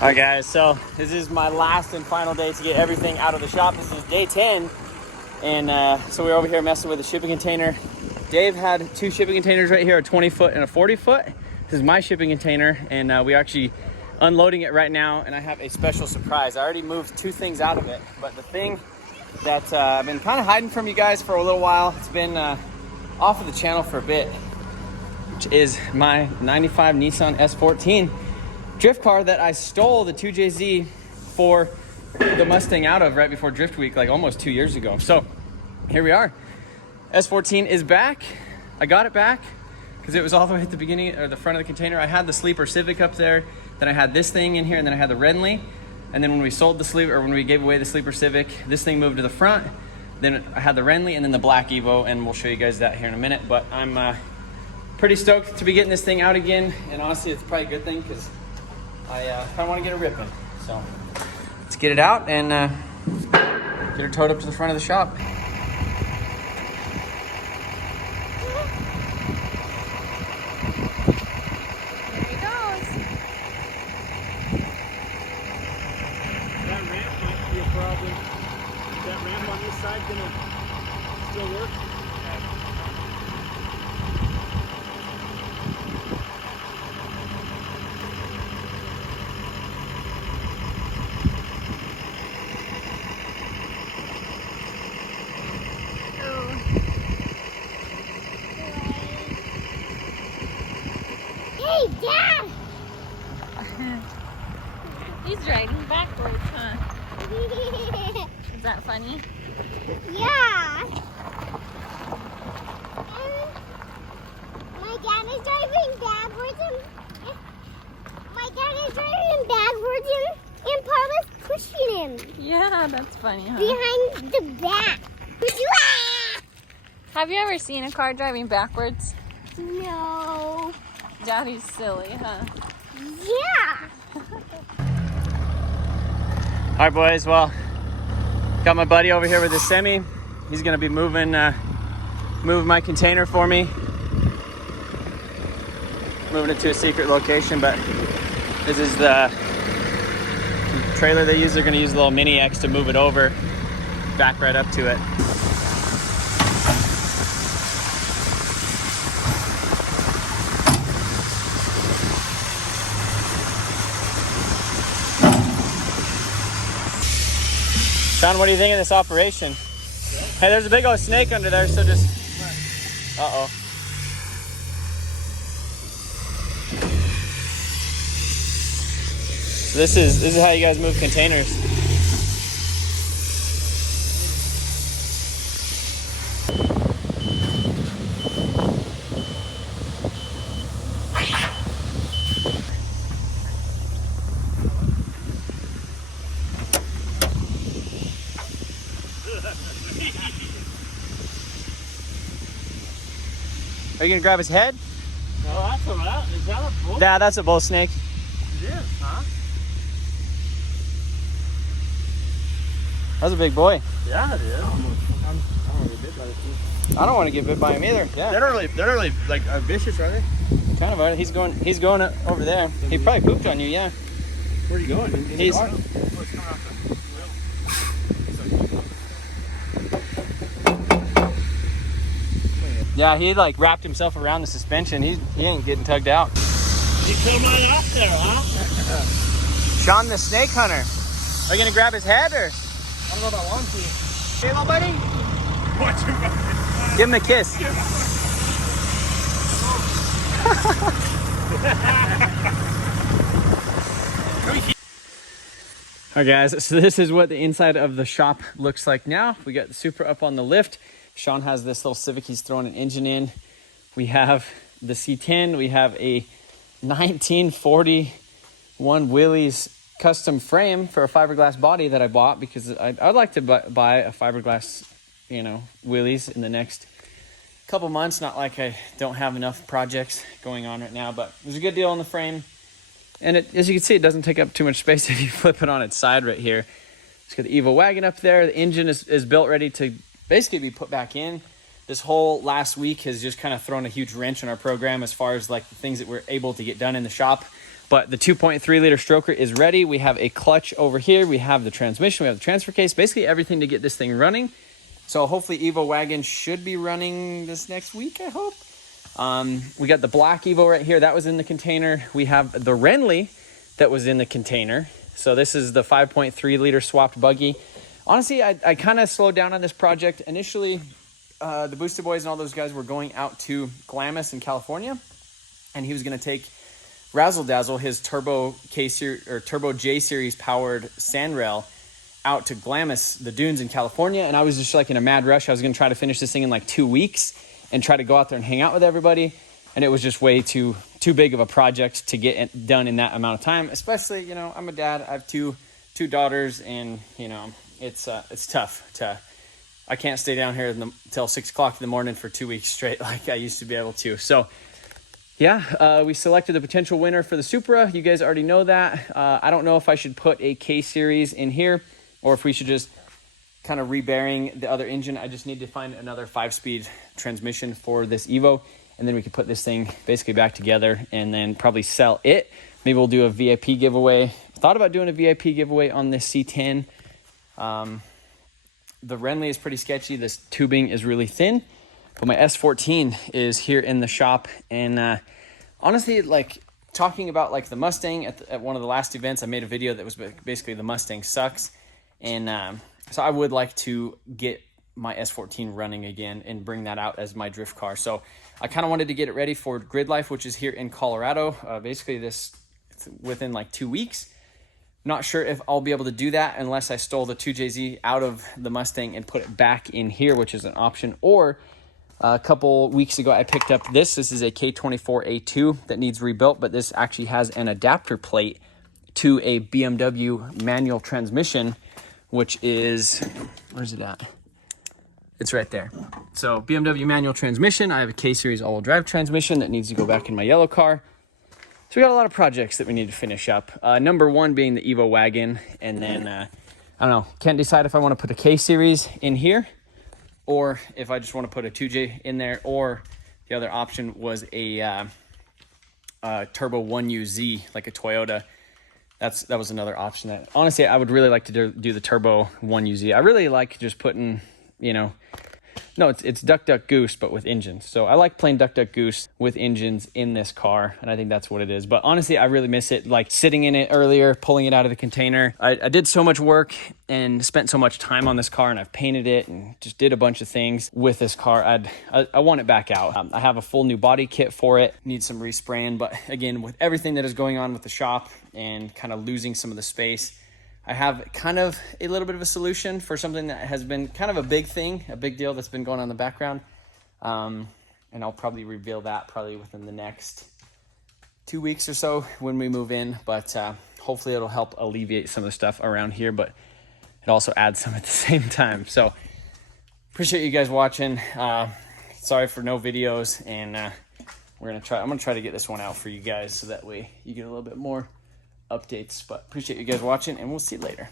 Alright guys, so this is my last and final day to get everything out of the shop. This is day 10, and so we're over here messing with the shipping container. Dave had two shipping containers right here, a 20-foot and a 40-foot. This is my shipping container, and we're actually unloading it right now, and I have a special surprise. I already moved two things out of it, but the thing that I've been kind of hiding from you guys for a little while, it's been off of the channel for a bit, which is my 95 Nissan S14 drift car that I stole the 2JZ for the Mustang out of right before Drift Week, like almost 2 years ago. So here we are. S14 is back. I got it back because it was all the way at the beginning or the front of the container. I had the Sleeper Civic up there, then I had this thing in here, and then I had the Renly. And then when we sold the Sleeper, or when we gave away the Sleeper Civic, this thing moved to the front. Then I had the Renly and then the Black Evo, and we'll show you guys that here in a minute. But I'm pretty stoked to be getting this thing out again. And honestly, it's probably a good thing because I kind of want to get it ripping. So let's get it out and get her towed up to the front of the shop. There he goes. That ramp might be a problem. Is that ramp on this side gonna still work? Hey, Dad! He's riding backwards, huh? Is that funny? Yeah. My dad is driving backwards and Papa's pushing him Yeah, that's funny, huh? behind the back. Have you ever seen a car driving backwards? No. Daddy's silly, huh? Yeah. All right, boys. Well, got my buddy over here with his semi. He's gonna be moving my container for me. Moving it to a secret location, but this is the trailer they use. They're gonna use the little Mini X to move it over, back right up to it. Sean, what do you think of this operation? Hey, there's a big old snake under there, so just... Uh-oh. So this is how you guys move containers. Are you gonna grab his head? No, that's a rat. Is that a bull? Yeah, that's a bull snake. It is, huh? That's a big boy. Yeah, it is. I don't want to get bit by this thing. I don't want to get bit by him either. Yeah. They're not really like vicious, are they? Kind of. He's going over there. He probably pooped on you, yeah. Where are you going? In He's- the garden? Oh, it's coming off the Yeah, he like wrapped himself around the suspension. He ain't getting tugged out. You killed mine out there, huh? Sean the snake hunter. Are you gonna grab his head or? I don't know if I want to. Hey, little buddy. Watch him. Give him a kiss. All right, guys. So this is what the inside of the shop looks like now. We got the Supra up on the lift. Sean has this little Civic he's throwing an engine in. We have the C10. We have a 1941 Willys custom frame for a fiberglass body that I bought because I'd like to buy a fiberglass, Willys in the next couple months. Not like I don't have enough projects going on right now, but there's a good deal on the frame. And as you can see, it doesn't take up too much space if you flip it on its side right here. It's got the Evo wagon up there. The engine is built ready to basically be put back in. This whole last week has just kind of thrown a huge wrench in our program as far as like the things that we're able to get done in the shop. But the 2.3 liter stroker is ready. We have a clutch over here. We have the transmission. We have the transfer case. Basically everything to get this thing running. So hopefully Evo wagon should be running this next week, I hope. We got the black Evo right here. That was in the container. We have the Renly that was in the container. So this is the 5.3 liter swapped buggy. Honestly, I kind of slowed down on this project. Initially, the Boosted Boys and all those guys were going out to Glamis in California. And he was going to take Razzle Dazzle, his Turbo Turbo J Series powered sandrail, out to Glamis, the dunes in California. And I was just like in a mad rush. I was going to try to finish this thing in like 2 weeks and try to go out there and hang out with everybody. And it was just way too big of a project to get it done in that amount of time. Especially, you know, I'm a dad. I have two daughters, and you know, it's tough I can't stay down here till 6 o'clock in the morning for 2 weeks straight like I used to be able to. So yeah, we selected the potential winner for the Supra. You guys already know that. I don't know if I should put a K-Series in here or if we should just kind of rebearing the other engine. I just need to find another 5-speed transmission for this Evo, and then we can put this thing basically back together and then probably sell it. Maybe we'll do a VIP giveaway. Thought about doing a VIP giveaway on this C10. The Renly is pretty sketchy. This tubing is really thin, but my S14 is here in the shop. And honestly, like talking about like the Mustang at one of the last events, I made a video that was basically the Mustang sucks. And so I would like to get my S14 running again and bring that out as my drift car. So I kind of wanted to get it ready for Grid Life, which is here in Colorado. Basically it's within like 2 weeks. Not sure if I'll be able to do that unless I stole the 2JZ out of the Mustang and put it back in here, which is an option. Or a couple weeks ago, I picked up this. This is a K24A2 that needs rebuilt, but this actually has an adapter plate to a BMW manual transmission, which is, where's it at? It's right there. So BMW manual transmission. I have a K-Series all-wheel drive transmission that needs to go back in my yellow car. So we got a lot of projects that we need to finish up. Number one being the Evo wagon. And then, I don't know, can't decide if I want to put a K-Series in here or if I just want to put a 2J in there, or the other option was a Turbo 1UZ, like a Toyota. That was another option that, honestly, I would really like to do the Turbo 1UZ. I really like just putting, you know, no, it's Duck Duck Goose, but with engines. So I like playing Duck Duck Goose with engines in this car, and I think that's what it is. But honestly, I really miss it, like sitting in it earlier, pulling it out of the container. I did so much work and spent so much time on this car, and I've painted it and just did a bunch of things with this car. I want it back out. I have a full new body kit for it. Need some respraying, but again, with everything that is going on with the shop and kind of losing some of the space, I have kind of a little bit of a solution for something that has been kind of a big thing, a big deal that's been going on in the background. And I'll probably reveal that probably within the next 2 weeks or so when we move in. But hopefully it'll help alleviate some of the stuff around here, but it also adds some at the same time. So appreciate you guys watching. Sorry for no videos, and I'm gonna try to get this one out for you guys so that way you get a little bit more updates. But appreciate you guys watching, and we'll see you later.